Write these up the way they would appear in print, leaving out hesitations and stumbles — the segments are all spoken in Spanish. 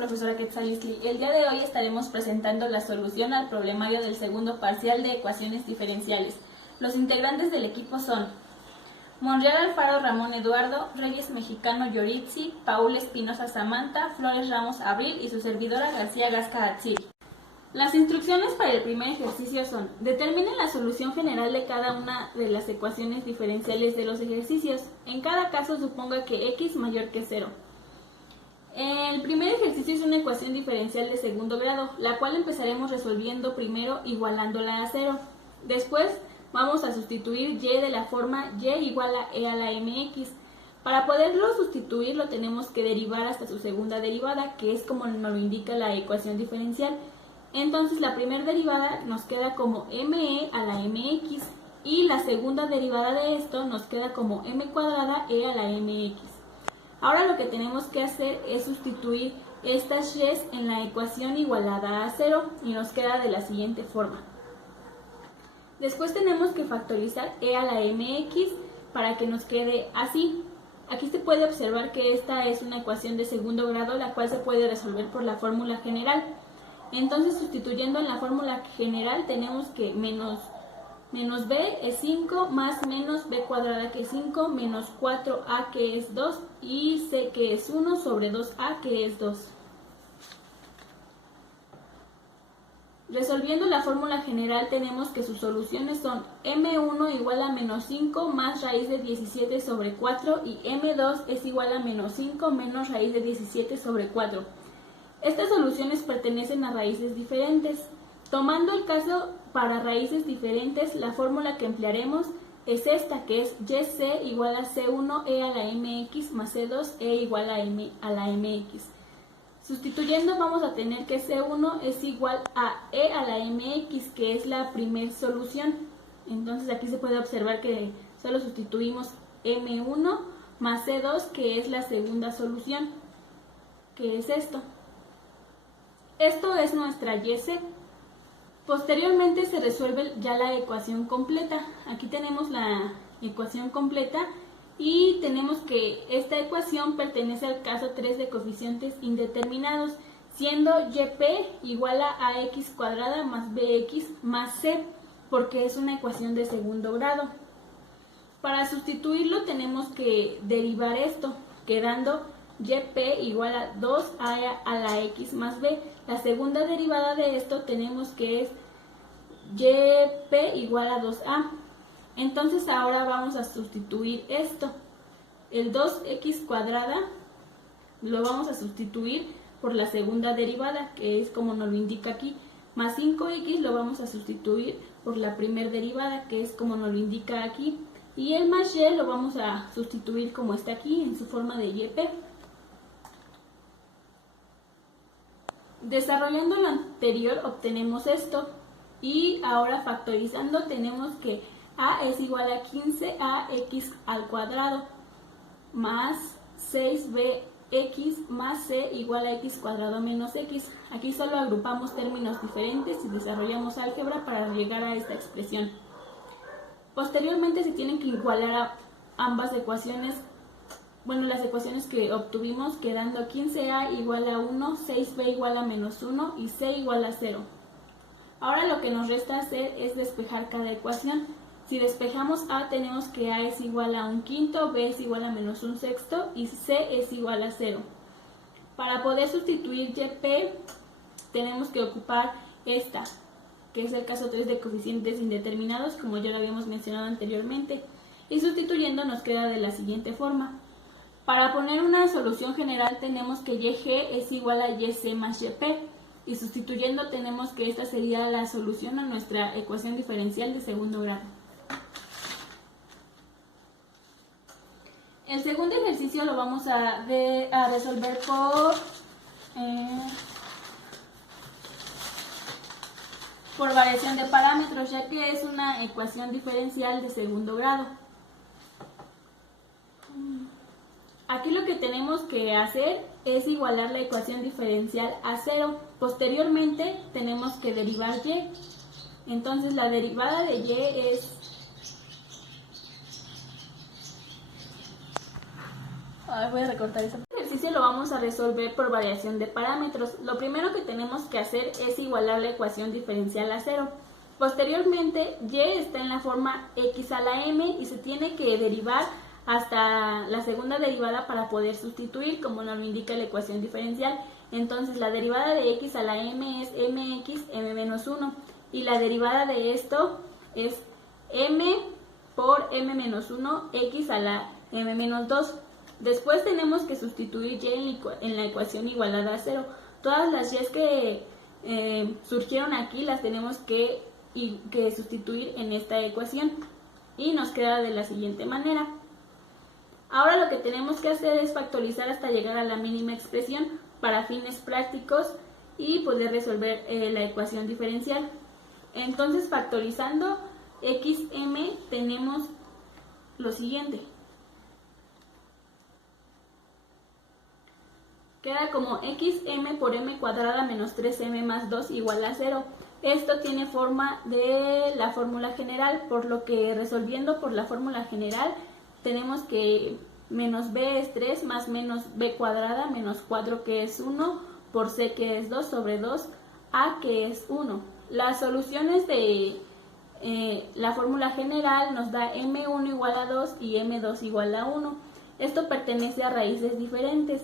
profesora Quetzalisli. El día de hoy estaremos presentando la solución al problemario del segundo parcial de ecuaciones diferenciales. Los integrantes del equipo son Monreal Alfaro Ramón Eduardo, Reyes Mexicano Yoritzi, Paul Espinosa Samantha, Flores Ramos Abril y su servidora García Gasca Atziri. Las instrucciones para el primer ejercicio son: determinen la solución general de cada una de las ecuaciones diferenciales de los ejercicios. En cada caso suponga que x mayor que 0. El primer ejercicio es una ecuación diferencial de segundo grado, la cual empezaremos resolviendo primero igualándola a 0. Después vamos a sustituir y de la forma y igual a e a la mx. Para poderlo sustituir lo tenemos que derivar hasta su segunda derivada, que es como nos lo indica la ecuación diferencial. Entonces la primera derivada nos queda como me a la mx y la segunda derivada de esto nos queda como m cuadrada e a la mx. Ahora lo que tenemos que hacer es sustituir estas y's en la ecuación igualada a 0 y nos queda de la siguiente forma. Después tenemos que factorizar e a la mx para que nos quede así. Aquí se puede observar que esta es una ecuación de segundo grado, la cual se puede resolver por la fórmula general. Entonces, sustituyendo en la fórmula general, tenemos que menos b es 5, más menos b cuadrada que es 5, menos 4a que es 2 y c que es 1 sobre 2a que es 2. Resolviendo la fórmula general tenemos que sus soluciones son m1 igual a menos 5 más raíz de 17 sobre 4 y m2 es igual a menos 5 menos raíz de 17 sobre 4. Estas soluciones pertenecen a raíces diferentes. Tomando el caso para raíces diferentes, la fórmula que emplearemos es esta, que es yc igual a c1 e a la mx más c2 e igual a m a la mx. Sustituyendo vamos a tener que c1 es igual a e a la mx, que es la primera solución. Entonces aquí se puede observar que solo sustituimos m1 más c2, que es la segunda solución, que es esto. Esto es nuestra yc. Posteriormente se resuelve ya la ecuación completa. Aquí tenemos la ecuación completa y tenemos que esta ecuación pertenece al caso 3 de coeficientes indeterminados, siendo yp igual a ax cuadrada más bx más c, porque es una ecuación de segundo grado. Para sustituirlo tenemos que derivar esto, quedando yp igual a 2a a la x más b. La segunda derivada de esto tenemos que es yp igual a 2a. Entonces ahora vamos a sustituir esto. El 2x cuadrada lo vamos a sustituir por la segunda derivada, que es como nos lo indica aquí, más 5x lo vamos a sustituir por la primera derivada, que es como nos lo indica aquí, y el más y lo vamos a sustituir como está aquí en su forma de yp. Desarrollando lo anterior obtenemos esto y ahora factorizando tenemos que a es igual a 15ax al cuadrado más 6bx más c igual a x cuadrado menos x. Aquí solo agrupamos términos diferentes y desarrollamos álgebra para llegar a esta expresión. Posteriormente se tienen que igualar a ambas ecuaciones. Las ecuaciones que obtuvimos, quedando 15a igual a 1, 6b igual a menos 1 y c igual a 0. Ahora lo que nos resta hacer es despejar cada ecuación. Si despejamos a, tenemos que a es igual a 1/5, b es igual a menos 1/6 y c es igual a 0. Para poder sustituir yp, tenemos que ocupar esta, que es el caso 3 de coeficientes indeterminados, como ya lo habíamos mencionado anteriormente. Y sustituyendo nos queda de la siguiente forma. Para poner una solución general tenemos que yg es igual a yc más yp y sustituyendo tenemos que esta sería la solución a nuestra ecuación diferencial de segundo grado. El segundo ejercicio lo vamos a resolver por variación de parámetros, ya que es una ecuación diferencial de segundo grado. Aquí lo que tenemos que hacer es igualar la ecuación diferencial a 0. Posteriormente tenemos que derivar y. Entonces la derivada de y es... voy a recortar eso. ejercicio lo vamos a resolver por variación de parámetros. Lo primero que tenemos que hacer es igualar la ecuación diferencial a 0. Posteriormente, y está en la forma x a la m y se tiene que derivar hasta la segunda derivada para poder sustituir, como nos lo indica la ecuación diferencial. Entonces, la derivada de x a la m es mx, m menos 1. Y la derivada de esto es m por m menos 1, x a la m menos 2. Después tenemos que sustituir y en la ecuación igualada a 0. Todas las y's que surgieron aquí las tenemos que sustituir en esta ecuación. Y nos queda de la siguiente manera. Ahora lo que tenemos que hacer es factorizar hasta llegar a la mínima expresión para fines prácticos y poder resolver la ecuación diferencial. Entonces, factorizando xm tenemos lo siguiente. Queda como xm por m cuadrada menos 3m más 2 igual a 0. Esto tiene forma de la fórmula general, por lo que resolviendo por la fórmula general tenemos que menos b es 3 más menos b cuadrada menos 4 que es 1 por c que es 2 sobre 2 a que es 1. Las soluciones de la fórmula general nos da m1 igual a 2 y m2 igual a 1. Esto pertenece a raíces diferentes.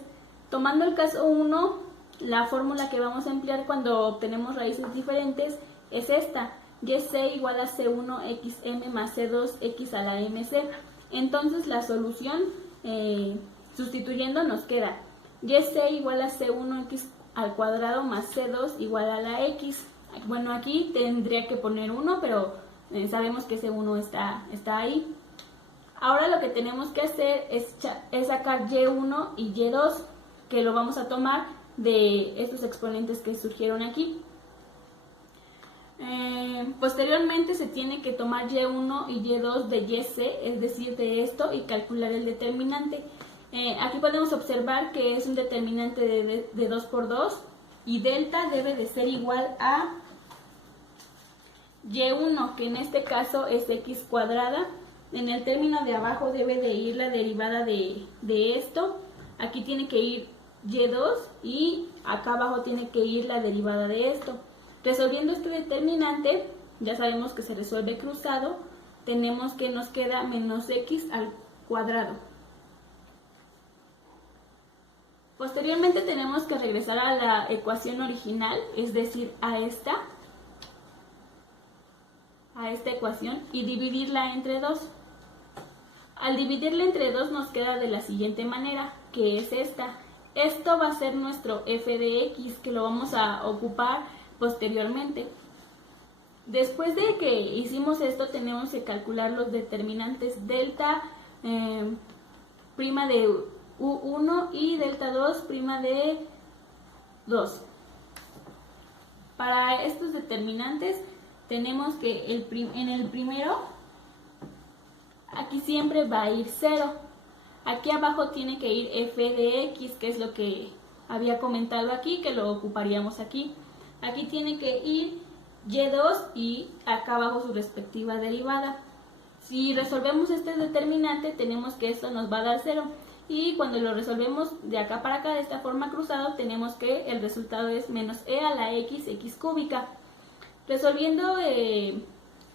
Tomando el caso 1, la fórmula que vamos a emplear cuando obtenemos raíces diferentes es esta, yc igual a c1 xm más c2 x a la mc. Entonces la solución, sustituyendo, nos queda yc igual a c1 x al cuadrado más c2 igual a la x. Bueno, aquí tendría que poner 1, pero sabemos que ese 1 está ahí. Ahora lo que tenemos que hacer es sacar y1 y y2, que lo vamos a tomar de estos exponentes que surgieron aquí. Posteriormente se tiene que tomar y1 y y2 de yc, es decir, de esto, y calcular el determinante. Aquí podemos observar que es un determinante de 2 por 2 y delta debe de ser igual a y1, que en este caso es x cuadrada. En el término de abajo debe de ir la derivada de esto. Aquí tiene que ir y2 y acá abajo tiene que ir la derivada de esto. Resolviendo este determinante, ya sabemos que se resuelve cruzado, tenemos que nos queda menos x al cuadrado. Posteriormente tenemos que regresar a la ecuación original, es decir, a esta ecuación y dividirla entre 2. Al dividirla entre 2 nos queda de la siguiente manera, que es esta. Esto va a ser nuestro f de x, que lo vamos a ocupar posteriormente. Después de que hicimos esto, tenemos que calcular los determinantes delta prima de u1 y delta 2 prima de 2. Para estos determinantes tenemos que en el primero, aquí siempre va a ir 0. Aquí abajo tiene que ir f de x, que es lo que había comentado aquí, que lo ocuparíamos aquí. Aquí tiene que ir y2 y acá abajo su respectiva derivada. Si resolvemos este determinante, tenemos que esto nos va a dar 0. Y cuando lo resolvemos de acá para acá, de esta forma cruzado, tenemos que el resultado es menos e a la x cúbica. Resolviendo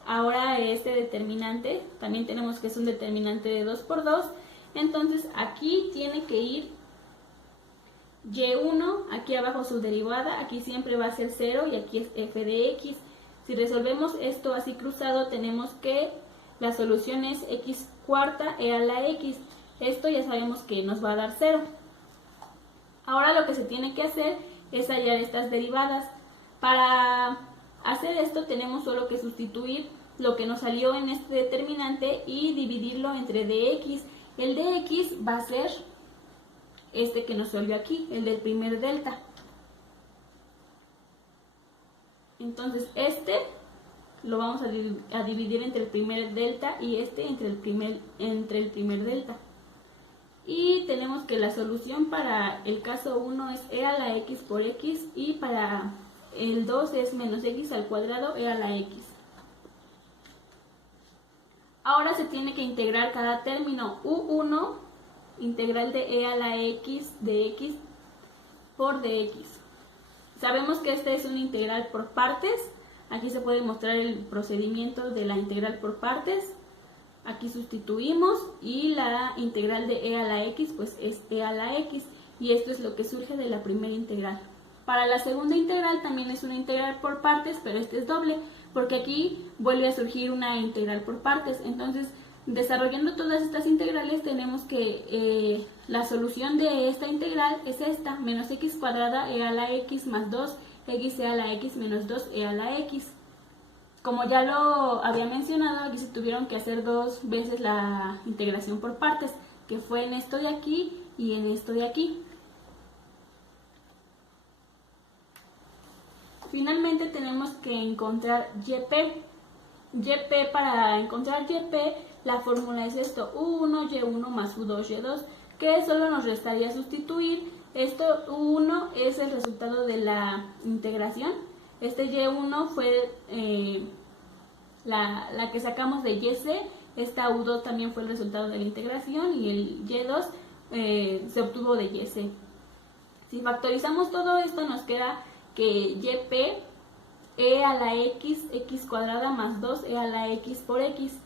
ahora este determinante, también tenemos que es un determinante de 2 por 2. Entonces aquí tiene que ir y1, aquí abajo su derivada, aquí siempre va a ser 0 y aquí es f de x. Si resolvemos esto así cruzado, tenemos que la solución es x cuarta e a la x. Esto ya sabemos que nos va a dar 0. Ahora lo que se tiene que hacer es hallar estas derivadas. Para hacer esto tenemos solo que sustituir lo que nos salió en este determinante y dividirlo entre dx. El dx va a ser este que nos salió aquí, el del primer delta. Entonces este lo vamos a dividir entre el primer delta y este entre el primer delta. Y tenemos que la solución para el caso 1 es e a la x por x y para el 2 es menos x al cuadrado e a la x. Ahora se tiene que integrar cada término. U1 integral de e a la x de x por dx. Sabemos que esta es una integral por partes. Aquí se puede mostrar el procedimiento de la integral por partes. Aquí sustituimos y la integral de e a la x pues es e a la x, y esto es lo que surge de la primera integral. Para la segunda integral también es una integral por partes, pero este es doble, porque aquí vuelve a surgir una integral por partes. Entonces, desarrollando todas estas integrales, tenemos que la solución de esta integral es esta, menos x cuadrada e a la x más 2 x e a la x menos 2 e a la x. Como ya lo había mencionado, aquí se tuvieron que hacer dos veces la integración por partes, que fue en esto de aquí y en esto de aquí. Finalmente tenemos que encontrar YP. Para encontrar YP, la fórmula es esto, U1, Y1 más U2, Y2, que solo nos restaría sustituir. Esto U1 es el resultado de la integración. Este Y1 fue la que sacamos de YC. Esta U2 también fue el resultado de la integración, y el Y2 se obtuvo de YC. Si factorizamos todo esto, nos queda que YP e a la x, x cuadrada más 2 e a la x por x.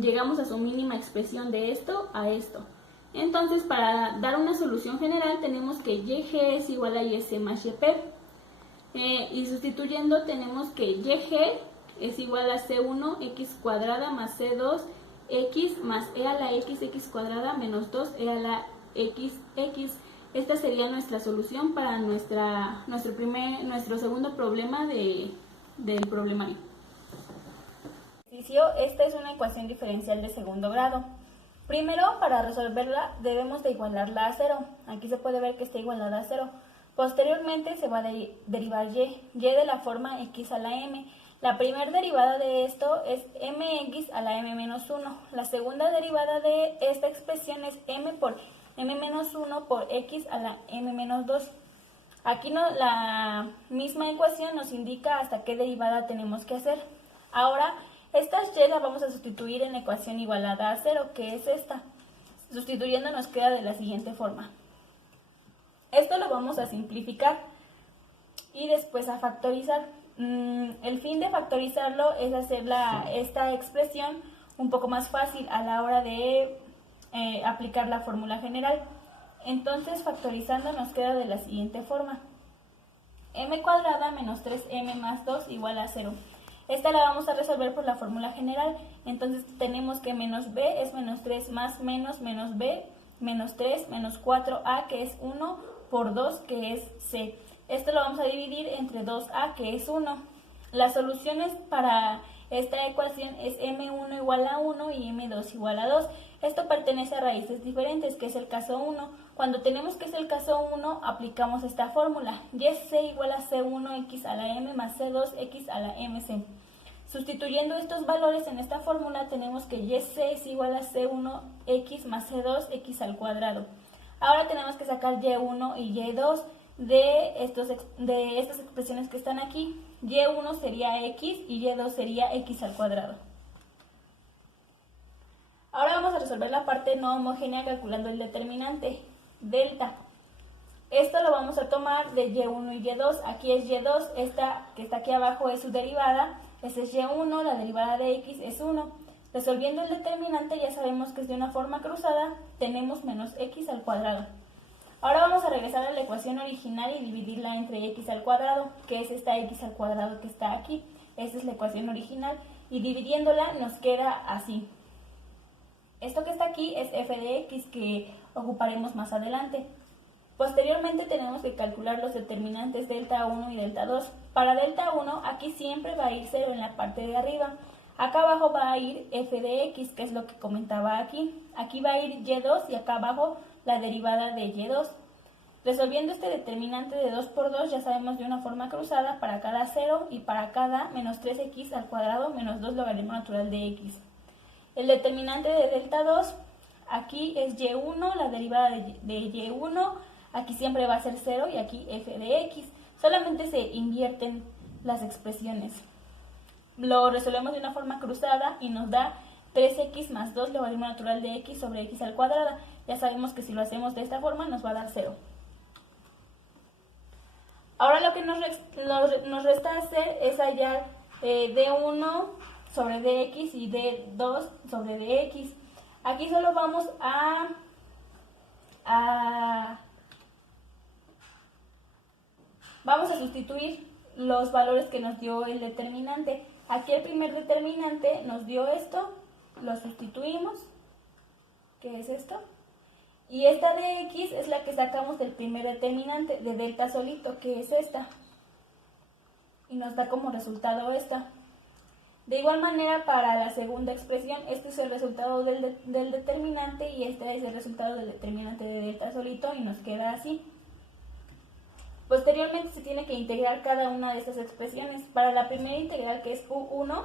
Llegamos a su mínima expresión de esto a esto. Entonces, para dar una solución general, tenemos que YG es igual a YC más YP. Y sustituyendo, tenemos que YG es igual a C1 x cuadrada más C2 x más e a la x, x cuadrada menos 2 e a la x, x. Esta sería nuestra solución para nuestro segundo problema del problemario. Esta es una ecuación diferencial de segundo grado. Primero, para resolverla, debemos de igualarla a 0. Aquí se puede ver que está igualada a 0. Posteriormente se va a derivar y de la forma x a la m. La primera derivada de esto es mx a la m menos 1. La segunda derivada de esta expresión es m por m menos 1 por x a la m menos 2. Aquí la misma ecuación nos indica hasta qué derivada tenemos que hacer. Ahora, estas y las vamos a sustituir en la ecuación igualada a 0, que es esta. Sustituyendo nos queda de la siguiente forma. Esto lo vamos a simplificar y después a factorizar. El fin de factorizarlo es hacer esta expresión un poco más fácil a la hora de aplicar la fórmula general. Entonces, factorizando nos queda de la siguiente forma: m cuadrada menos 3m más 2 igual a 0. Esta la vamos a resolver por la fórmula general. Entonces tenemos que menos b es menos 3 más menos b, menos 3 menos 4a, que es 1, por 2, que es c. Esto lo vamos a dividir entre 2a, que es 1. Las soluciones para esta ecuación es m1 igual a 1 y m2 igual a 2. Esto pertenece a raíces diferentes, que es el caso 1. Cuando tenemos que es el caso 1, aplicamos esta fórmula. YC igual a C1x a la m más C2x a la mc. Sustituyendo estos valores en esta fórmula, tenemos que YC es igual a C1x más C2x al cuadrado. Ahora tenemos que sacar Y1 y Y2 de estas expresiones que están aquí. Y1 sería x y Y2 sería x al cuadrado. Ahora vamos a resolver la parte no homogénea calculando el determinante, delta. Esto lo vamos a tomar de Y1 y Y2. Aquí es Y2, esta que está aquí abajo es su derivada. Este es Y1, la derivada de x es 1. Resolviendo el determinante ya sabemos que es de una forma cruzada, tenemos menos x al cuadrado. Ahora vamos a regresar a la ecuación original y dividirla entre x al cuadrado, que es esta x al cuadrado que está aquí. Esta es la ecuación original y dividiéndola nos queda así. Esto que está aquí es f de x, que ocuparemos más adelante. Posteriormente tenemos que calcular los determinantes delta 1 y delta 2. Para delta 1 aquí siempre va a ir 0 en la parte de arriba. Acá abajo va a ir f de x, que es lo que comentaba aquí. Aquí va a ir y2 y acá abajo la derivada de y2. Resolviendo este determinante de 2 por 2 ya sabemos de una forma cruzada para cada 0 y para cada menos 3x al cuadrado menos 2 logaritmo natural de x. El determinante de delta 2, aquí es y1, la derivada de y1, aquí siempre va a ser 0 y aquí f de x. Solamente se invierten las expresiones. Lo resolvemos de una forma cruzada y nos da 3x más 2 logaritmo natural de x sobre x al cuadrado, Ya sabemos que si lo hacemos de esta forma nos va a dar 0. Ahora lo que nos resta hacer es hallar D1 sobre dx y D2 sobre dx. Aquí solo vamos vamos a sustituir los valores que nos dio el determinante. Aquí el primer determinante nos dio esto, lo sustituimos, que es esto. Y esta de x es la que sacamos del primer determinante, de delta solito, que es esta. Y nos da como resultado esta. De igual manera, para la segunda expresión, este es el resultado del determinante y este es el resultado del determinante de delta solito y nos queda así. Posteriormente se tiene que integrar cada una de estas expresiones. Para la primera integral, que es u1,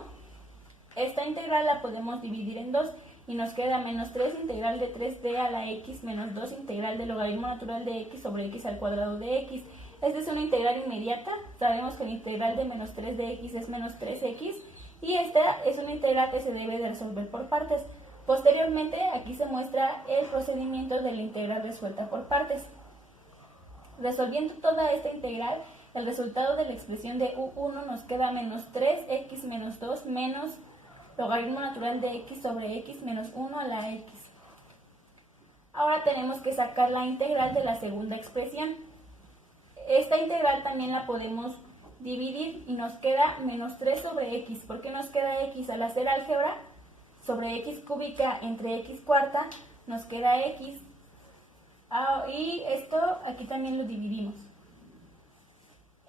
esta integral la podemos dividir en 2 y nos queda menos 3 integral de 3d a la x menos 2 integral del logaritmo natural de x sobre x al cuadrado de x. Esta es una integral inmediata. Sabemos que la integral de menos 3 de x es menos 3x y esta es una integral que se debe de resolver por partes. Posteriormente, aquí se muestra el procedimiento de la integral resuelta por partes. Resolviendo toda esta integral, el resultado de la expresión de u1 nos queda menos 3x menos 2 menos logaritmo natural de x sobre x menos 1 a la x. Ahora tenemos que sacar la integral de la segunda expresión. Esta integral también la podemos dividir y nos queda menos 3 sobre x. ¿Por qué nos queda x? Al hacer álgebra sobre x cúbica entre x cuarta nos queda x. Y esto aquí también lo dividimos.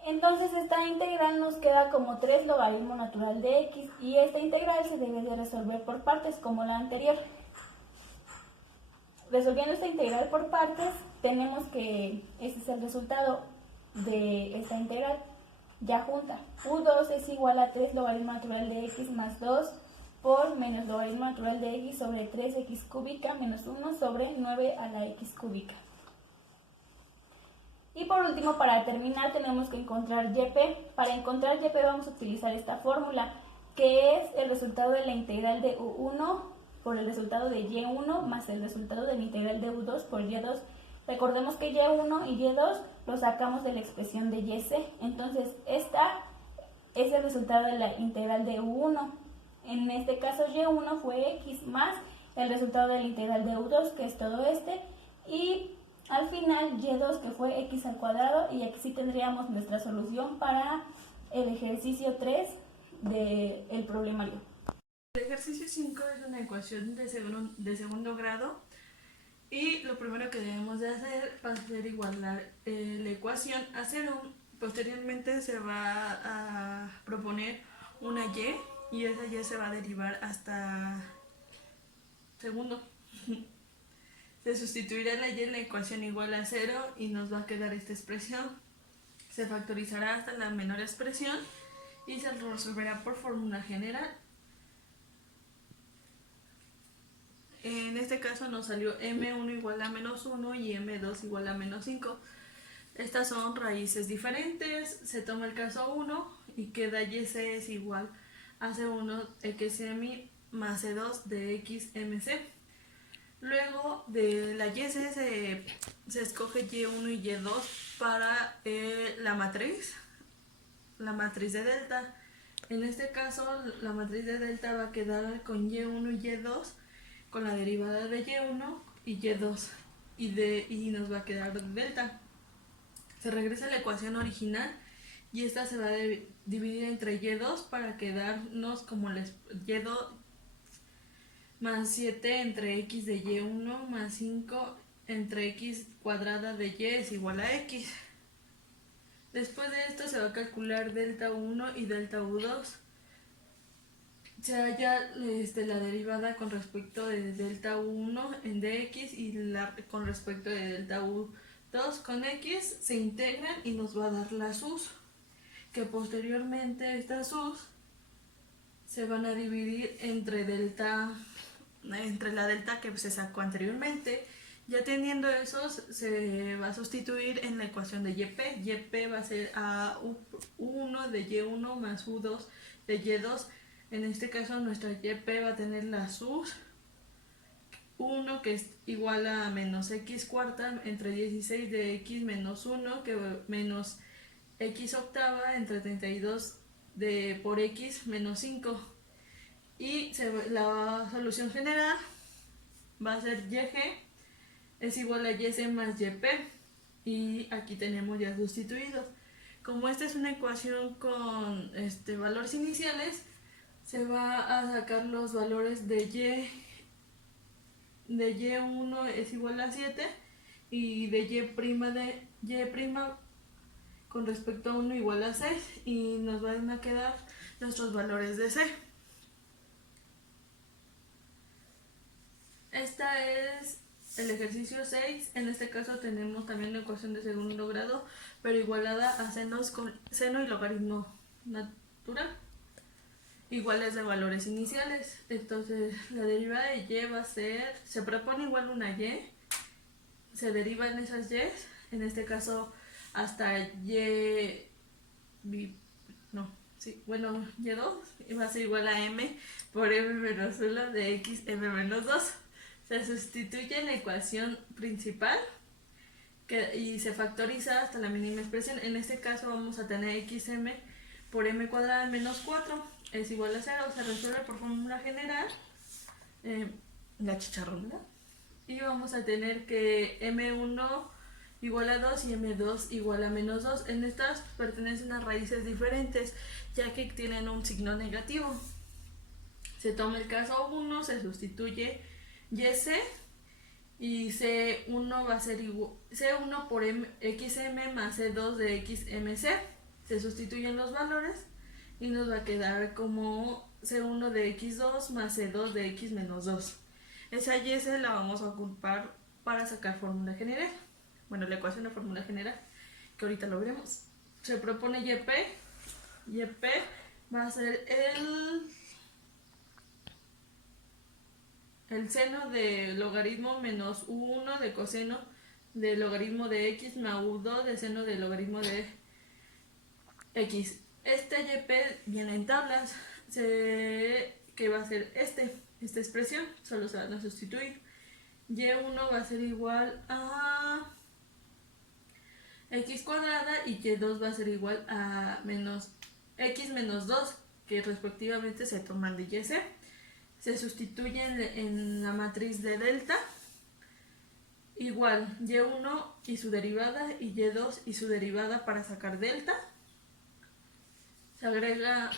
Entonces esta integral nos queda como 3 logaritmo natural de x y esta integral se debe de resolver por partes como la anterior. Resolviendo esta integral por partes tenemos que este es el resultado de esta integral ya junta. u2 es igual a 3 logaritmo natural de x más 2 por menos logaritmo natural de x sobre 3x cúbica menos 1 sobre 9 a la x cúbica. Y por último, para terminar, tenemos que encontrar YP. Para encontrar YP vamos a utilizar esta fórmula, que es el resultado de la integral de U1 por el resultado de Y1 más el resultado de la integral de U2 por Y2. Recordemos que Y1 y Y2 lo sacamos de la expresión de YC. Entonces, esta es el resultado de la integral de U1. En este caso, Y1 fue X más el resultado de la integral de U2, que es todo este, y al final y2 que fue x al cuadrado, y aquí sí tendríamos nuestra solución para el ejercicio 3 del problemario. El ejercicio 5 es una ecuación de segundo grado y lo primero que debemos de hacer va a ser igualar la ecuación a 0. Posteriormente se va a proponer una y esa y se va a derivar hasta segundo. Se sustituirá la y en la ecuación igual a 0 y nos va a quedar esta expresión. Se factorizará hasta la menor expresión y se resolverá por fórmula general. En este caso nos salió m1 igual a menos 1 y m2 igual a menos 5. Estas son raíces diferentes. Se toma el caso 1 y queda yc es igual a c1 xm más c2 de xmc. Luego de la y se escoge y1 y y2 para la matriz de delta. En este caso la matriz de delta va a quedar con y1 y y2 con la derivada de y1 y y2 y nos va a quedar delta. Se regresa a la ecuación original y esta se va a dividir entre y2 para quedarnos como y2 más 7 entre x de y1 más 5 entre x cuadrada de y es igual a x. Después de esto se va a calcular delta 1 y delta u2. Se halla la derivada con respecto de delta 1 en dx y con respecto de delta u2 con x se integran y nos va a dar las u's, que posteriormente estas u's se van a dividir entre la delta que se sacó anteriormente. Ya teniendo eso, se va a sustituir en la ecuación de YP. YP va a ser a U1 de Y1 más U2 de Y2. En este caso nuestra YP va a tener las U's 1 que es igual a menos x cuarta entre 16 de x menos 1 que menos x octava entre 32 por x menos 5. Y la solución general va a ser YG es igual a YC más YP. Y aquí tenemos ya sustituidos. Como esta es una ecuación con valores iniciales, se va a sacar los valores de Y1 es igual a 7 y de Y' con respecto a 1 igual a 6 y nos van a quedar nuestros valores de C. Esta es el ejercicio 6. En este caso tenemos también una ecuación de segundo grado, pero igualada a seno y logaritmo natural iguales de valores iniciales. Entonces la derivada de y va a ser, se propone igual una y, se derivan esas y, en este caso hasta y2 va a ser igual a m por m menos 1 de x m menos 2. Se sustituye en la ecuación principal y se factoriza hasta la mínima expresión. En este caso vamos a tener xm por m cuadrada menos 4 es igual a 0. Se resuelve por fórmula general, la chicharrona. Y vamos a tener que m1 igual a 2 y m2 igual a menos 2. En estas pertenecen a raíces diferentes, ya que tienen un signo negativo. Se toma el caso 1, se sustituye YC y C1 va a ser igual C1 por xm más C2 de xmc. Se sustituyen los valores y nos va a quedar como C1 de x2 más C2 de x menos 2. Esa YC la vamos a ocupar para sacar fórmula general. Bueno, la ecuación de fórmula general, que ahorita lo veremos. Se propone YP. YP va a ser el seno de logaritmo menos u1 de coseno de logaritmo de x más u2 de seno de logaritmo de x. Este YP viene en tablas, que va a ser esta expresión, solo se van a sustituir. Y1 va a ser igual a x cuadrada y y2 va a ser igual a x menos 2, que respectivamente se toman de YC. Se sustituyen en la matriz de delta, igual y1 y su derivada y y2 y su derivada para sacar delta. Se agrega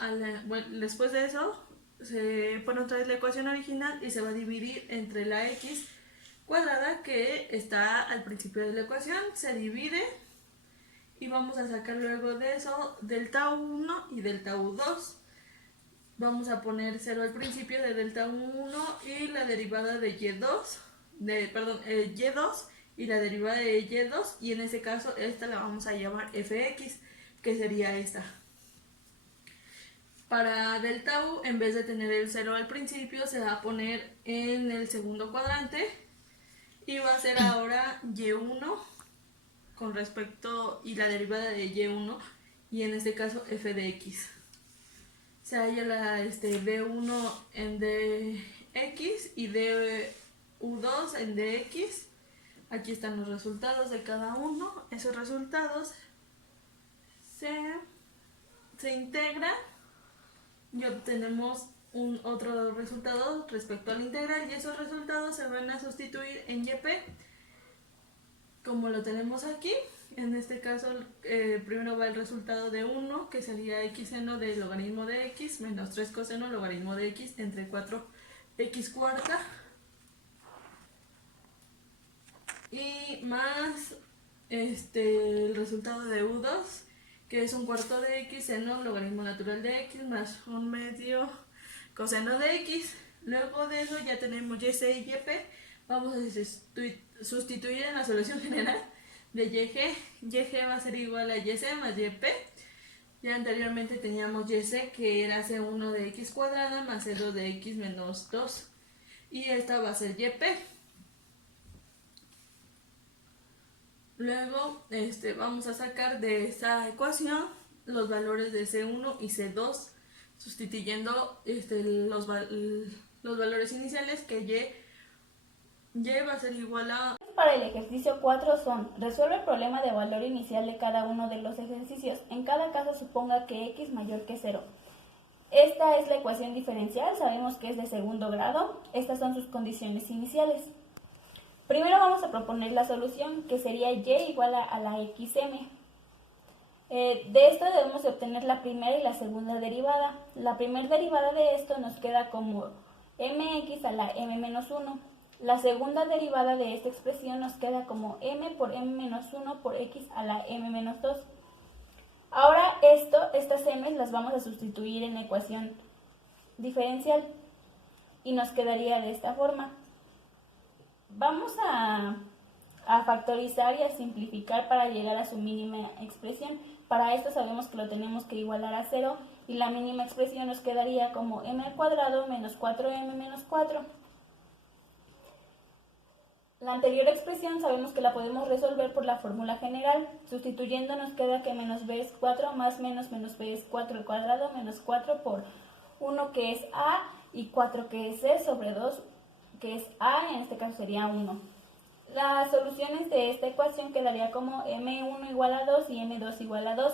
después de eso se pone otra vez la ecuación original y se va a dividir entre la x cuadrada que está al principio de la ecuación, se divide y vamos a sacar luego de eso delta 1 y delta u2. Vamos a poner 0 al principio de delta 1 y la derivada de y2, y2 y la derivada de y2, y en este caso esta la vamos a llamar fx, que sería esta. Para delta u, en vez de tener el 0 al principio, se va a poner en el segundo cuadrante y va a ser ahora y1 con respecto y la derivada de y1, y en este caso f de x. Se halla la d1 en dx y du2 en dx. Aquí están los resultados de cada uno. Esos resultados se integran y obtenemos otro resultado respecto al integral, y esos resultados se van a sustituir en YP como lo tenemos aquí. En este caso primero va el resultado de 1, que sería x seno de logaritmo de x menos 3 coseno logaritmo de x entre 4x cuarta y más el resultado de u2, que es un cuarto de x seno logaritmo natural de x más un medio coseno de x. Luego de eso ya tenemos YC y YP. Vamos a sustituir en la solución general de YG. YG va a ser igual a YC más YP. Ya anteriormente teníamos YC, que era C1 de x cuadrada más C2 de x menos 2. Y esta va a ser YP. Luego vamos a sacar de esa ecuación los valores de C1 y C2, sustituyendo los valores iniciales, que y va a ser igual a... Para el ejercicio 4 son: resuelve el problema de valor inicial de cada uno de los ejercicios. En cada caso suponga que x mayor que 0. Esta es la ecuación diferencial, sabemos que es de segundo grado. Estas son sus condiciones iniciales. Primero vamos a proponer la solución, que sería y igual a la xm. De esto debemos obtener la primera y la segunda derivada. La primera derivada de esto nos queda como mx a la m menos 1. La segunda derivada de esta expresión nos queda como m por m menos 1 por x a la m menos 2. Ahora estas m las vamos a sustituir en la ecuación diferencial y nos quedaría de esta forma. Vamos a factorizar y a simplificar para llegar a su mínima expresión. Para esto sabemos que lo tenemos que igualar a 0 y la mínima expresión nos quedaría como m al cuadrado menos 4m menos 4. La anterior expresión sabemos que la podemos resolver por la fórmula general. Sustituyendo nos queda que menos b es 4 más menos b es 4 al cuadrado menos 4 por 1 que es a y 4 que es c sobre 2 que es a, en este caso sería 1. Las soluciones de esta ecuación quedaría como m1 igual a 2 y m2 igual a 2.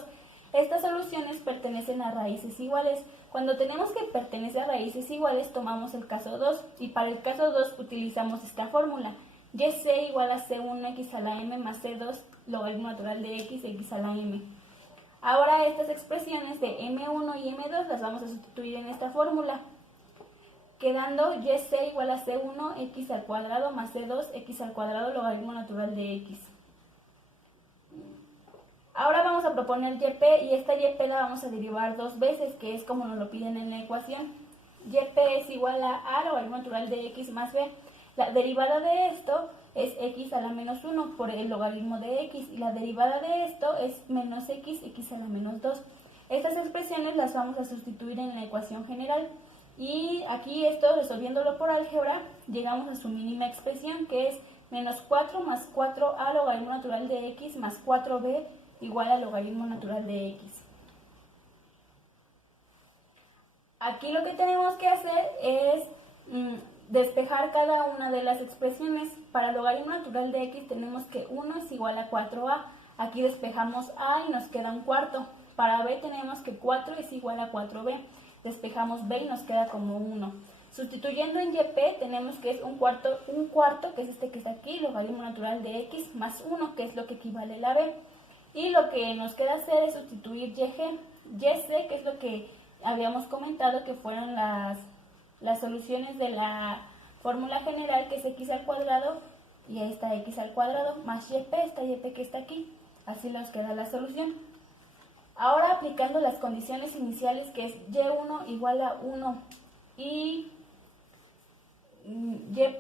Estas soluciones pertenecen a raíces iguales. Cuando tenemos que pertenece a raíces iguales tomamos el caso 2 y para el caso 2 utilizamos esta fórmula. yc igual a c1x a la m más c2 logaritmo natural de x a la m. Ahora estas expresiones de m1 y m2 las vamos a sustituir en esta fórmula, quedando yc igual a c1 x al cuadrado más c2 x al cuadrado logaritmo natural de x. Ahora vamos a proponer yp y esta yp la vamos a derivar dos veces, que es como nos lo piden en la ecuación. Yp es igual a logaritmo natural de x más b. La derivada de esto es x a la menos 1 por el logaritmo de x y la derivada de esto es menos x a la menos 2. Estas expresiones las vamos a sustituir en la ecuación general y aquí esto, resolviéndolo por álgebra, llegamos a su mínima expresión, que es menos 4 más 4a logaritmo natural de x más 4b igual a logaritmo natural de x. Aquí lo que tenemos que hacer es despejar cada una de las expresiones. Para el logaritmo natural de x tenemos que 1 es igual a 4a. Aquí despejamos a y nos queda un cuarto. Para b tenemos que 4 es igual a 4b. Despejamos b y nos queda como 1. Sustituyendo en yp tenemos que es un cuarto que es este que está aquí, logaritmo natural de x más 1, que es lo que equivale a la b. Y lo que nos queda hacer es sustituir yc, que es lo que habíamos comentado que fueron las soluciones de la fórmula general, que es x al cuadrado y esta x al cuadrado más yp, esta yp que está aquí. Así nos queda la solución. Ahora aplicando las condiciones iniciales, que es y1 igual a 1 y y'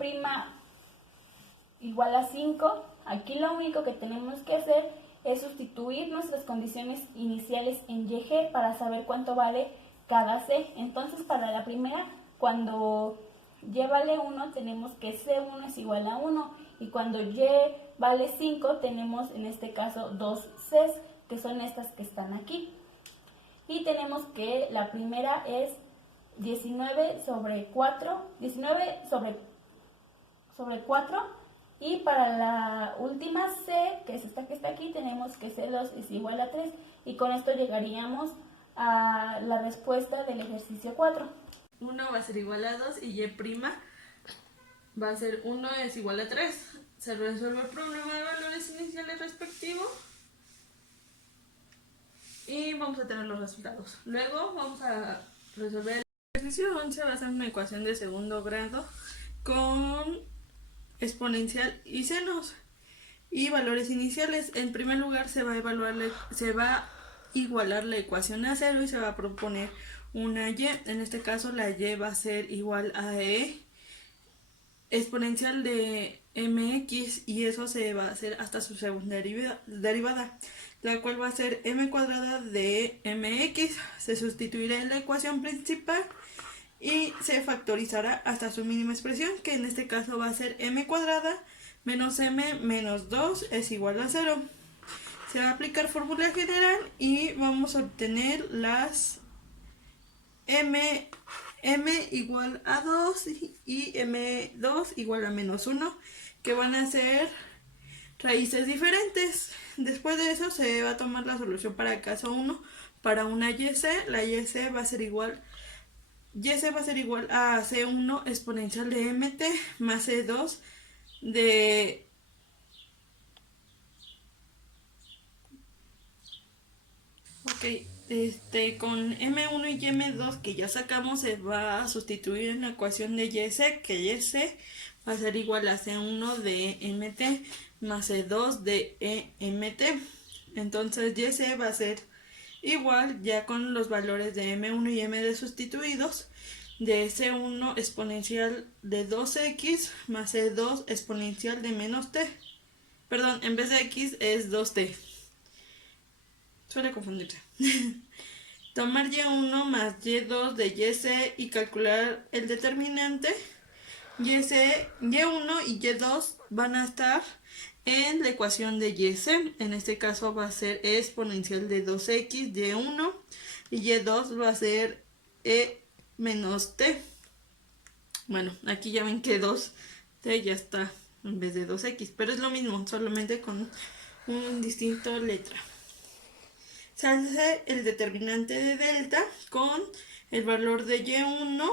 igual a 5, aquí lo único que tenemos que hacer es sustituir nuestras condiciones iniciales en yg para saber cuánto vale cada c. Entonces para la primera, cuando y vale 1, tenemos que c1 es igual a 1 y cuando y vale 5 tenemos en este caso dos c's, que son estas que están aquí. Y tenemos que la primera es 19 sobre 4 y para la última c, que es esta que está aquí, tenemos que c2 es igual a 3 y con esto llegaríamos a la respuesta del ejercicio 4. 1 va a ser igual a 2 y y' va a ser 1 es igual a 3. Se resuelve el problema de valores iniciales respectivo y vamos a tener los resultados. Luego vamos a resolver el ejercicio 11, va a ser una ecuación de segundo grado con exponencial y senos y valores iniciales. En primer lugar se va a igualar la ecuación a 0 y se va a proponer una y. En este caso la y va a ser igual a e exponencial de mx y eso se va a hacer hasta su segunda derivada, la cual va a ser m cuadrada de mx. Se sustituirá en la ecuación principal y se factorizará hasta su mínima expresión, que en este caso va a ser m cuadrada menos m menos 2 es igual a 0. Se va a aplicar fórmula general y vamos a obtener las m m igual a 2 y m2 igual a -1, que van a ser raíces diferentes. Después de eso se va a tomar la solución para el caso 1 para una YC. La YC va a ser igual a C1 exponencial de MT más C2 de... Ok, con M1 y M2 que ya sacamos se va a sustituir en la ecuación de YC, que YC va a ser igual a C1 de MT más C2 de EMT. Entonces YC va a ser igual, ya con los valores de M1 y M2 sustituidos, de C1 exponencial de 2x más C2 exponencial de menos t. Perdón, en vez de x es 2t. Suele confundirse. Tomar y1 más y2 de YC y calcular el determinante. Y1 y y2 van a estar en la ecuación de YC. En este caso va a ser e exponencial de 2x y1 y y2 va a ser e menos t. Bueno, aquí ya ven que 2t ya está en vez de 2x, pero es lo mismo, solamente con un distinto letra. Se hace el determinante de delta con el valor de y1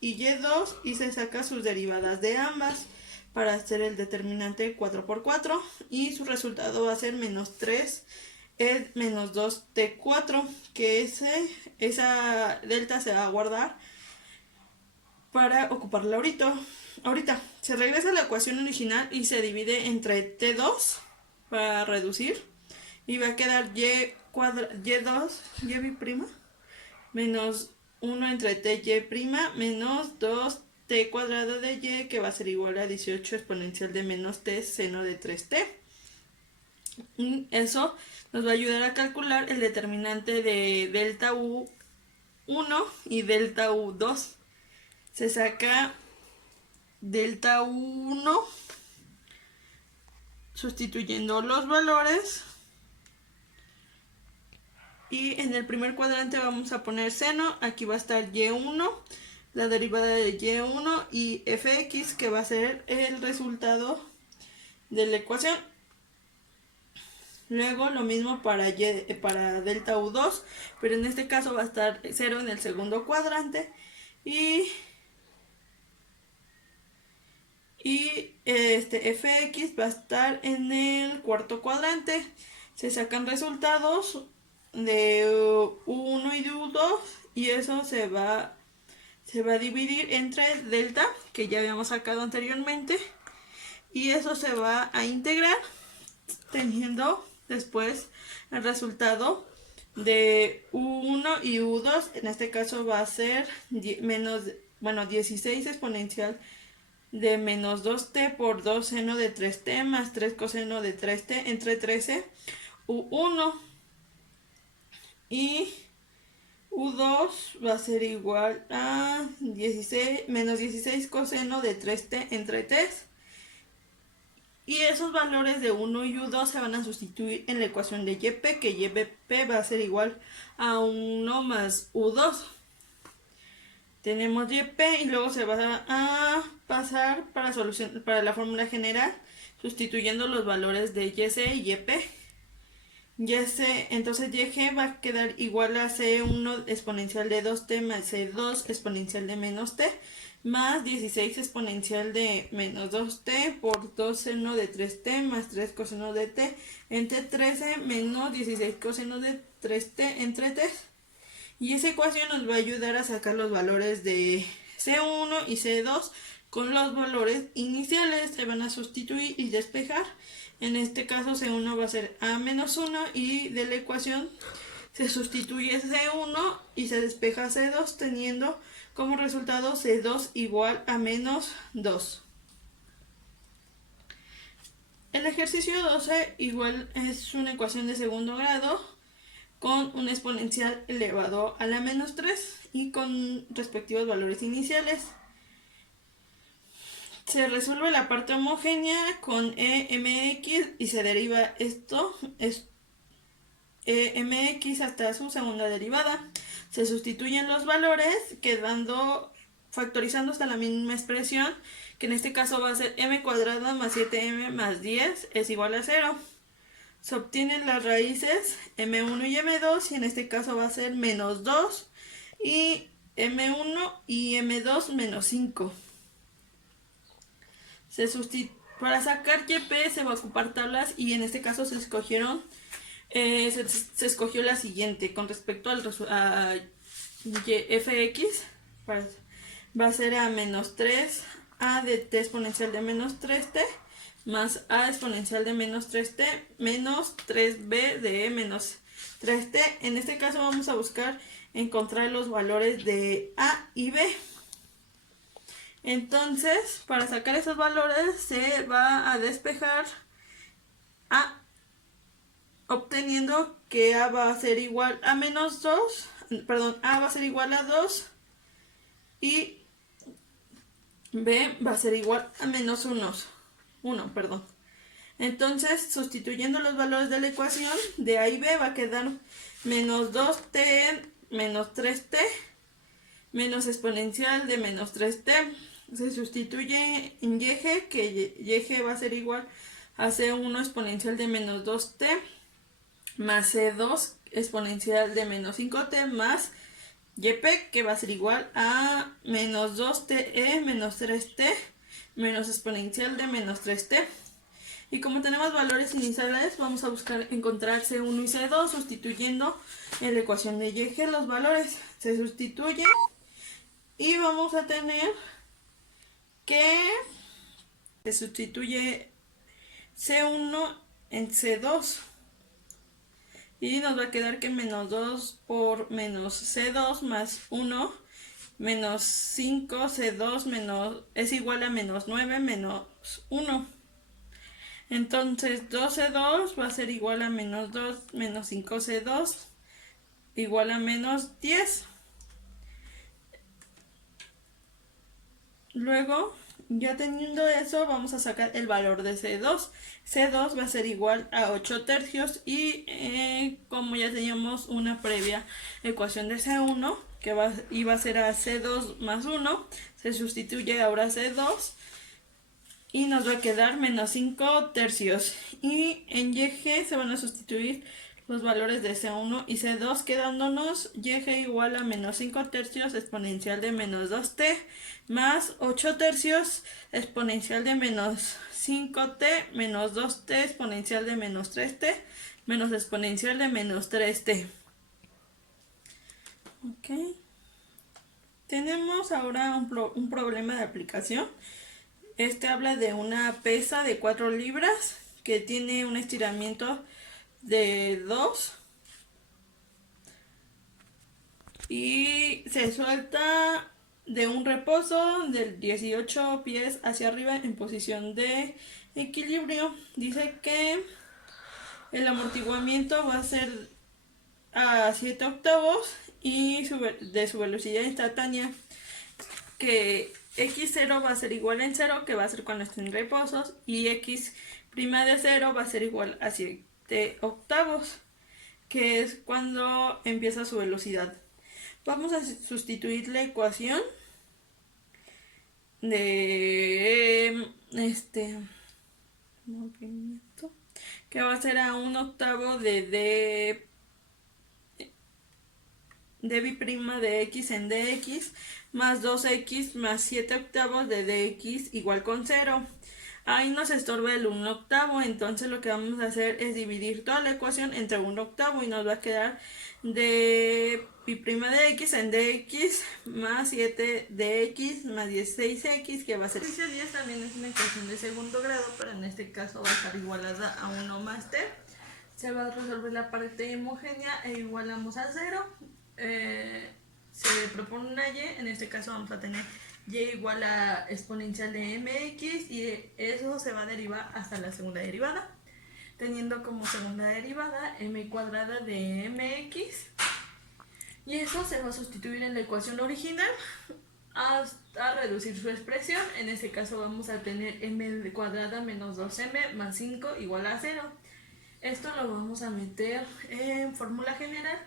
y y2 y se saca sus derivadas de ambas para hacer el determinante 4×4 y su resultado va a ser menos 3 es menos 2t4, que esa delta se va a guardar para ocuparla ahorita. Se regresa a la ecuación original y se divide entre t2 para reducir y va a quedar y2 y' menos 1 entre ty' menos 2t cuadrado de y, que va a ser igual a 18 exponencial de menos t seno de 3t. Y eso nos va a ayudar a calcular el determinante de delta u1 y delta u2. Se saca delta u1 sustituyendo los valores. Y en el primer cuadrante vamos a poner seno. Aquí va a estar y1, la derivada de y1 y fx, que va a ser el resultado de la ecuación. Luego lo mismo para delta u2, pero en este caso va a estar 0 en el segundo cuadrante. Y fx va a estar en el cuarto cuadrante. Se sacan resultados de u1 y de u2 y eso se va a dividir entre delta, que ya habíamos sacado anteriormente, y eso se va a integrar teniendo después el resultado de u1 y u2. En este caso va a ser 16 exponencial de menos 2t por 2 seno de 3t más 3 coseno de 3t entre 13 u1, y u2 va a ser igual a menos 16 coseno de 3t entre 3. Y esos valores de 1 y u2 se van a sustituir en la ecuación de YP, que YP va a ser igual a 1 más u2. Tenemos YP y luego se va a pasar para la fórmula general, sustituyendo los valores de YC y YP. Entonces YG va a quedar igual a C1 exponencial de 2t más C2 exponencial de menos t más 16 exponencial de menos 2t por 2 seno de 3t más 3 coseno de t entre 13 menos 16 coseno de 3t entre t. Y esa ecuación nos va a ayudar a sacar los valores de C1 y C2 con los valores iniciales. Se van a sustituir y despejar. En este caso C1 va a ser a menos 1 y de la ecuación se sustituye C1 y se despeja C2 teniendo como resultado C2 igual a menos 2. El ejercicio 12 igual es una ecuación de segundo grado con un exponencial elevado a la menos 3 y con respectivos valores iniciales. Se resuelve la parte homogénea con EMX y se deriva esto. mx hasta su segunda derivada. Se sustituyen los valores quedando factorizando hasta la misma expresión, que en este caso va a ser m cuadrada más 7m más 10 es igual a 0. Se obtienen las raíces m1 y m2 y en este caso va a ser menos 2 y m1 y m2 menos 5. Para sacar YP se va a ocupar tablas y en este caso se escogió la siguiente con respecto a fx. Va a ser a menos 3a de t exponencial de menos 3t más a exponencial de menos 3t menos 3b de menos 3t. En este caso vamos a buscar encontrar los valores de a y b. Entonces, para sacar esos valores se va a despejar a, obteniendo que a va a ser igual a menos 2, perdón, a va a ser igual a 2 y b va a ser igual a menos 1. Entonces, sustituyendo los valores de la ecuación de a y b va a quedar menos 2t menos 3t menos exponencial de menos 3t. Se sustituye en YG, que YG va a ser igual a C1 exponencial de menos 2t más C2 exponencial de menos 5t más YP, que va a ser igual a menos 2TE menos 3t menos exponencial de menos 3t. Y como tenemos valores iniciales, vamos a buscar encontrar C1 y C2 sustituyendo en la ecuación de YG los valores. Se sustituye y vamos a tener que se sustituye C1 en C2 y nos va a quedar que menos 2 por menos C2 más 1 menos 5 C2 menos, es igual a menos 9 menos 1. Entonces 2C2 va a ser igual a menos 2 menos 5C2 igual a menos 10. Luego, ya teniendo eso, vamos a sacar el valor de C2. C2 va a ser igual a 8 tercios y como ya teníamos una previa ecuación de C1, que iba a ser a C2 más 1, se sustituye ahora C2 y nos va a quedar menos 5 tercios. Y en YG se van a sustituir los valores de C1 y C2, quedándonos YG igual a menos 5 tercios exponencial de menos 2t más 8 tercios exponencial de menos 5t menos 2t exponencial de menos 3t menos exponencial de menos 3t. Ok. Tenemos ahora un problema de aplicación. Este habla de una pesa de 4 libras que tiene un estiramiento de 2 y se suelta de un reposo del 18 pies hacia arriba en posición de equilibrio. Dice que el amortiguamiento va a ser a 7 octavos y de su velocidad instantánea, que x0 va a ser igual en 0, que va a ser cuando esté en reposos, y x' de 0 va a ser igual a 7 octavos, que es cuando empieza su velocidad. Vamos a sustituir la ecuación de movimiento, que va a ser a 1 octavo de dB' de x en dx más 2x más 7 octavos de dx igual con 0. Ahí nos estorba el 1 octavo, entonces lo que vamos a hacer es dividir toda la ecuación entre 1 octavo y nos va a quedar de pi' de x en dx más 7 dx más 16x, que va a ser 10. También es una ecuación de segundo grado, pero en este caso va a estar igualada a 1 más t. Se va a resolver la parte homogénea e igualamos a 0. Se propone una y, en este caso vamos a tener y igual a exponencial de mx y eso se va a derivar hasta la segunda derivada, teniendo como segunda derivada m cuadrada de mx, y eso se va a sustituir en la ecuación original hasta reducir su expresión. En este caso vamos a tener m cuadrada menos 2m más 5 igual a 0. Esto lo vamos a meter en fórmula general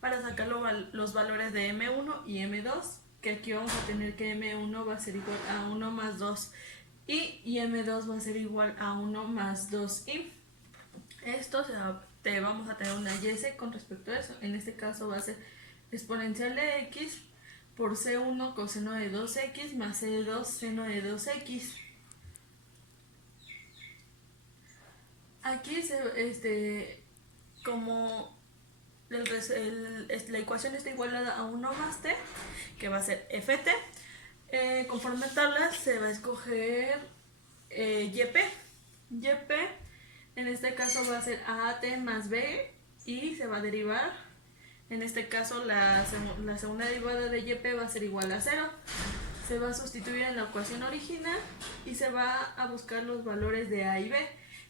para sacar los valores de M1 y M2, que aquí vamos a tener que M1 va a ser igual a 1 más 2 y M2 va a ser igual a 1 más 2i. Esto vamos a tener una y con respecto a eso. En este caso va a ser exponencial de x por c1 coseno de 2x más c2 seno de 2x. Aquí como la ecuación está igualada a 1 más t, que va a ser ft, conforme tablas se va a escoger yp. Yp en este caso va a ser AT más B y se va a derivar. En este caso la segunda derivada de YP va a ser igual a 0. Se va a sustituir en la ecuación original y se va a buscar los valores de A y B.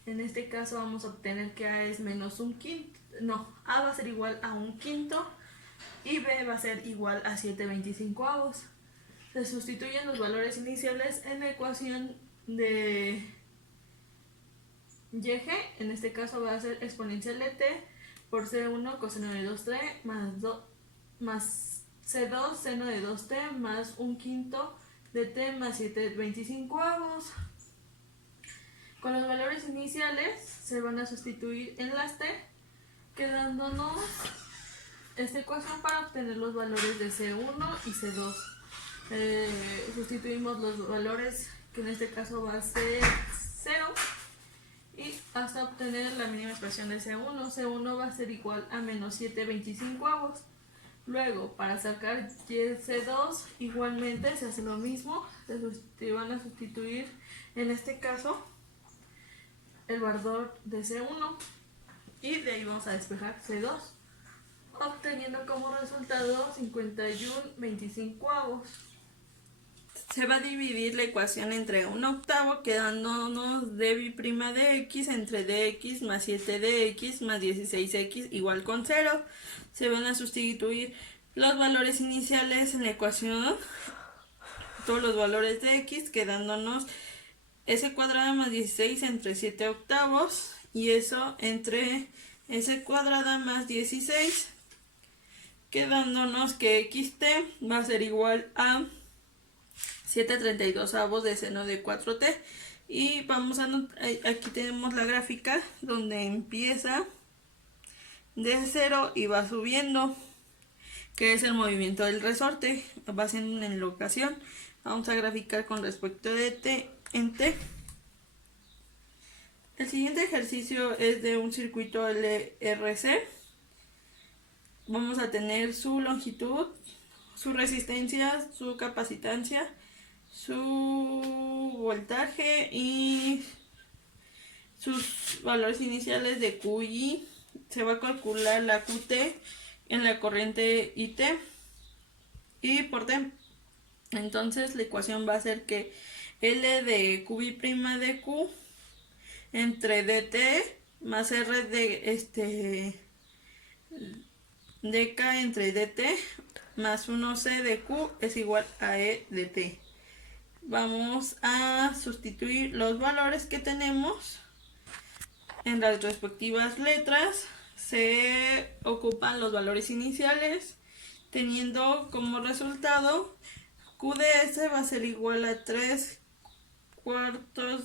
En este caso vamos a obtener que A es menos un quinto. No, A va a ser igual a un quinto y B va a ser igual a 7/25. Se sustituyen los valores iniciales en la ecuación de YG. En este caso va a ser exponencial de t por C1 coseno de 2t más C2 seno de 2t más un quinto de t más 7/25. Con los valores iniciales se van a sustituir en las t, quedándonos esta ecuación para obtener los valores de C1 y C2. Sustituimos los valores, que en este caso va a ser 0, y hasta obtener la mínima expresión de C1. C1 va a ser igual a menos 7/25. Luego, para sacar C2, igualmente se hace lo mismo. Se van a sustituir, en este caso, el valor de C1. Y de ahí vamos a despejar C2, obteniendo como resultado 51/25. Se va a dividir la ecuación entre un octavo, quedándonos dB' de x entre dx más 7dx más 16x igual con 0. Se van a sustituir los valores iniciales en la ecuación, todos los valores de x, quedándonos s cuadrada más 16 entre 7 octavos y eso entre s cuadrada más 16, quedándonos que xt va a ser igual a 7/32 de seno de 4t. Y vamos a aquí tenemos la gráfica donde empieza de 0 y va subiendo, que es el movimiento del resorte, va siendo una enlocación. Vamos a graficar con respecto de t en t. El siguiente ejercicio es de un circuito LRC. Vamos a tener su longitud, su resistencia, su capacitancia, su voltaje y sus valores iniciales de Q y I. Se va a calcular la QT en la corriente IT y por T. Entonces la ecuación va a ser que L de QB' de Q entre dt más R de dk entre dt más 1c de q es igual a E de t. Vamos a sustituir los valores que tenemos en las respectivas letras. Se ocupan los valores iniciales, teniendo como resultado QdS va a ser igual a 3 cuartos,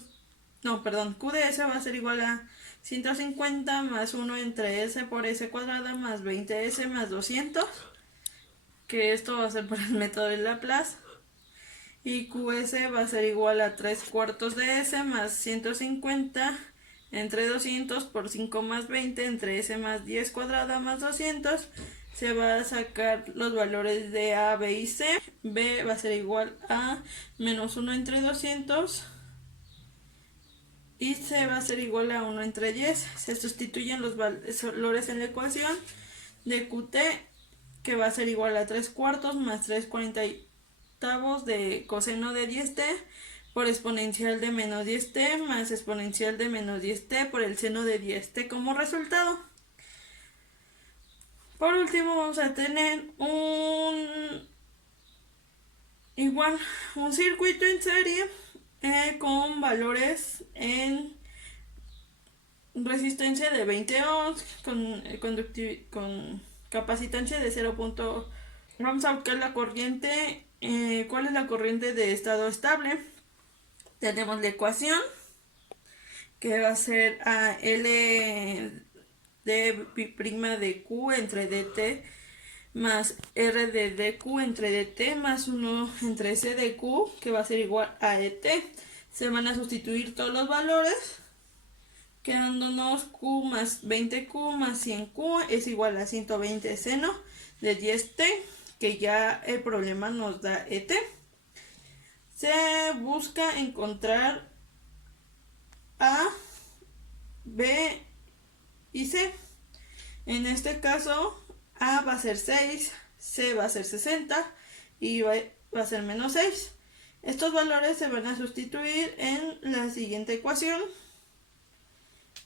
no, perdón, QdS va a ser igual a 150 más 1 entre S por S cuadrada más 20S más 200, que esto va a ser por el método de Laplace. Y QS va a ser igual a 3 cuartos de S más 150 entre 200 por 5 más 20 entre S más 10 cuadrada más 200. Se va a sacar los valores de A, B y C. B va a ser igual a menos 1 entre 200 y C va a ser igual a 1 entre 10. Se sustituyen los valores en la ecuación de QT, que va a ser igual a 3 cuartos más 3/40 de coseno de 10t por exponencial de menos 10t más exponencial de menos 10t por el seno de 10t como resultado. Por último vamos a tener un circuito en serie con valores resistencia de 20 ohms con capacitancia de 0. Vamos a buscar la corriente. ¿Cuál es la corriente de estado estable? Tenemos la ecuación que va a ser a L de prima de Q entre dt más R de dQ entre dt más 1 entre C de Q, que va a ser igual a ET. Se van a sustituir todos los valores, quedándonos Q más 20Q más 100Q es igual a 120 seno de 10T, que ya el problema nos da ET. Se busca encontrar A, B y C. En este caso, A va a ser 6, C va a ser 60 y va a ser menos 6. Estos valores se van a sustituir en la siguiente ecuación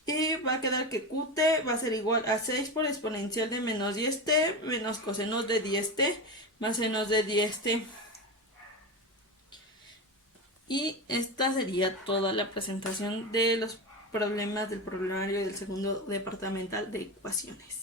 y va a quedar que QT va a ser igual a 6 por exponencial de menos 10T menos cosenos de 10T más senos de 10T. Y esta sería toda la presentación de los problemas del problemario del segundo departamental de ecuaciones.